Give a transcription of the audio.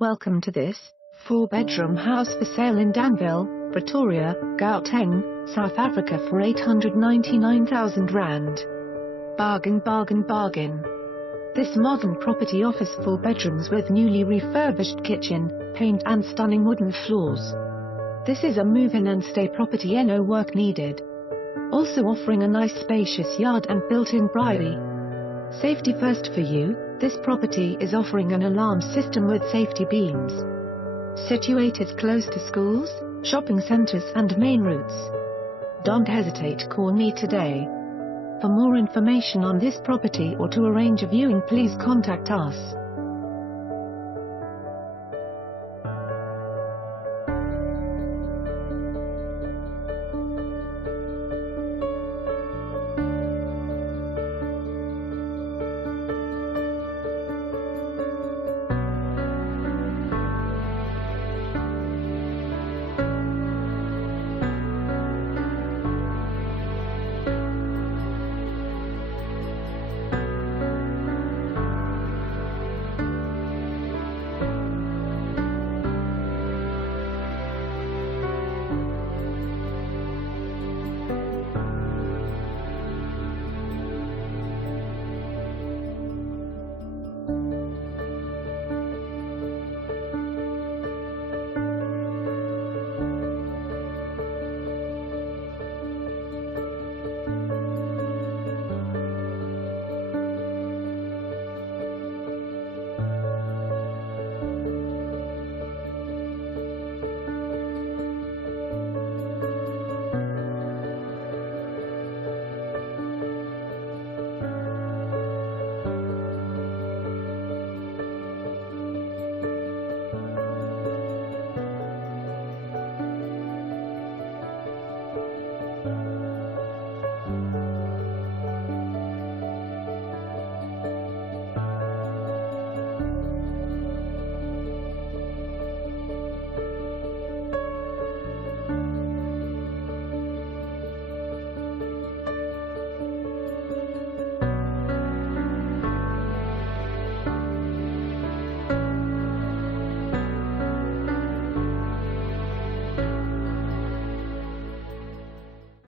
Welcome to this 4-bedroom house for sale in Danville, Pretoria, Gauteng, South Africa for R899,000. Bargain, bargain, bargain. This modern property offers 4 bedrooms with newly refurbished kitchen, paint and stunning wooden floors. This is a move-in and stay property and no work needed. Also offering a nice spacious yard and built-in braai. Safety first for you, this property is offering an alarm system with safety beams. Situated close to schools, shopping centers and main routes. Don't hesitate, call me today. For more information on this property or to arrange a viewing, please contact us.